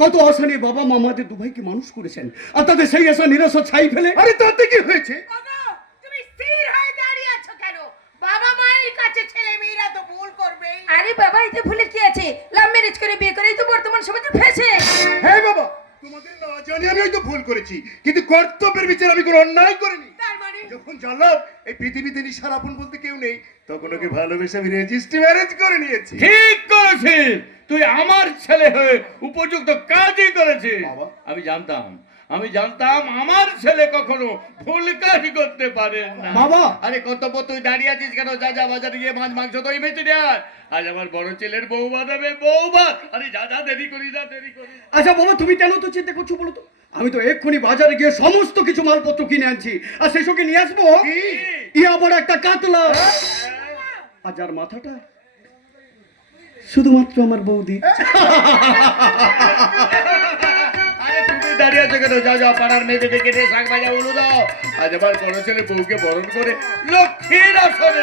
কত আশা নিয়ে বাবা মা আমাদের দুভাইকে মানুষ করেছেন, আর তাদের সেই আশা নিরাশা ছাই ফেলে। আরে তাতে কি হয়েছে? বাবা, তুমি স্থির হয়ে দাঁড়িয়ে আছো কেন? বাবা মায়ের কাছে ছেলে মেয়েরা তো ভুল করবেই। আরে বাবা, এতে ভুলের কি আছে? লাভ ম্যারেজ করে বিয়ে করেই তো বর্তমান সমাজে ফেসে। হ্যাঁ বাবা, তোমাদের না জানি আমি হয়তো ভুল করেছি, কিন্তু কর্তব্যের বিচার আমি কোনো অন্যায় করিনি। তার মানে যখন জানলাম এই পৃথিবীতে নিশার আপন বলতে কেউ নেই, তখন ওকে ভালোবেসে আমি রেজিস্ট্রি ম্যারেজ করে নিয়েছি। ঠিক করেছিস, তুই আমার ছেলে হয়ে উপযুক্ত কাজই করেছিস। বাবা। আমি জানতাম আমার ছেলে কখনো ভুল কাজ করতে পারে না। বাবা। আরে কর্তব্য, তুই দাঁড়িয়ে আছিস কেন? যা যা বাজারে গিয়ে মাছ মাংস দই মেটে দেয়। আজ আমার বড় ছেলের বউ বাঁধাবে, বউ বা। আরে যা যা, দেরি করি না, দেরি করি। আচ্ছা বাবা, তুমি কেন তো চিন্তা করছো বলো তো? আমি তো এক্ষুনি বাজারে গিয়ে সমস্ত কিছু মালপত্র কিনে আনছি, আর সেসবকে নিয়ে আসবো। ইয়া বড় একটা কাতলা, আর যার মাথাটা শুধুমাত্র আমার বৌদি। আরে তুমি দাঁড়িয়ে আছো কেন? যা যা, পাড়ার মেয়েদের ডেকে শাক ভাজা উলু দাও। আজ আমার বড় ছেলে বউকে বরণ করে লক্ষ্মীর আসনে